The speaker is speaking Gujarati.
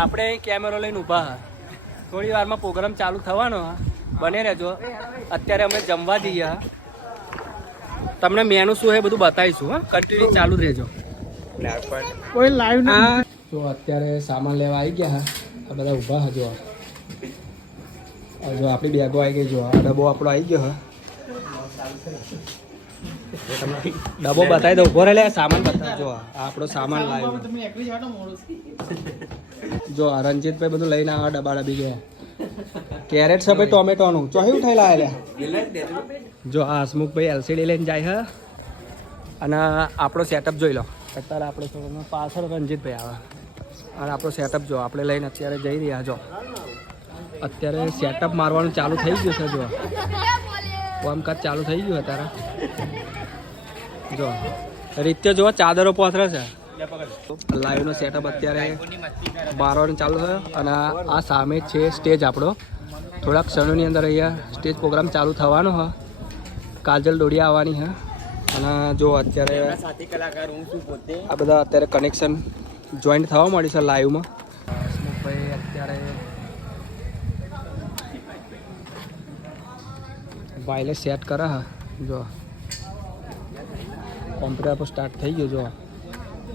આપણે કેમેરો લઈને ઊભા થોડી વારમાં પ્રોગ્રામ ચાલુ થવાનો બને રહેજો. અત્યારે અમે જમવા જઈએ. તમને મેનુ શું છે બધું બતાવીશું. હા, કન્ટિન્યુ ચાલુ રહેજો. કોઈ લાઈવ ના. તો અત્યારે સામાન લેવા આવી ગયા. આ બધા ઊભા હા. જો આપણી બેગો આવી ગઈ. જો આ ડબ્બો આપણો આવી ગયો. ડબ્બો બતાવી દો. ઉભો રહે સામાન બતાવજો. આ આપણો સામાન લાવ્યો. જો આ રંજીતભાઈ બધું લઈને આવા ડબ્બા ડબ્બી ગયા. કેરેટ છે ભાઈ ટોમેટોનું ચોહી ઉઠાયેલા આવ્યા. જો આ હસમુખભાઈ એલસીડી લઈને જાય છે. અને આપણો સેટઅપ જોઈ લો. અત્યારે આપણે પાછળ રંજીતભાઈ આવે. અને આપણો સેટઅપ જો આપણે લઈને અત્યારે જઈ રહ્યા. જો અત્યારે સેટઅપ મારવાનું ચાલુ થઈ ગયું છે. જો કામકાજ ચાલુ થઈ ગયું અત્યારે. જો રીતે જો ચાદરો પોથરે છે. લાઈવનો સેટઅપ અત્યારે મારવાનું ચાલુ છે. અને આ સામે છે સ્ટેજ આપણો. થોડાક ક્ષણોની અંદર અહીંયા સ્ટેજ પ્રોગ્રામ ચાલુ થવાનો છે. કાજલ ડોડિયા આવવાની છે. અને જો અત્યારે આ બધા અત્યારે કનેક્શન જોઈન્ટ થવા મળી છે લાઈવમાં. હસમુખભાઈ અત્યારે વાયરલેસ સેટ કરે. હા જો કોમ્પ્યુટર પર સ્ટાર્ટ થઈ ગયો. જો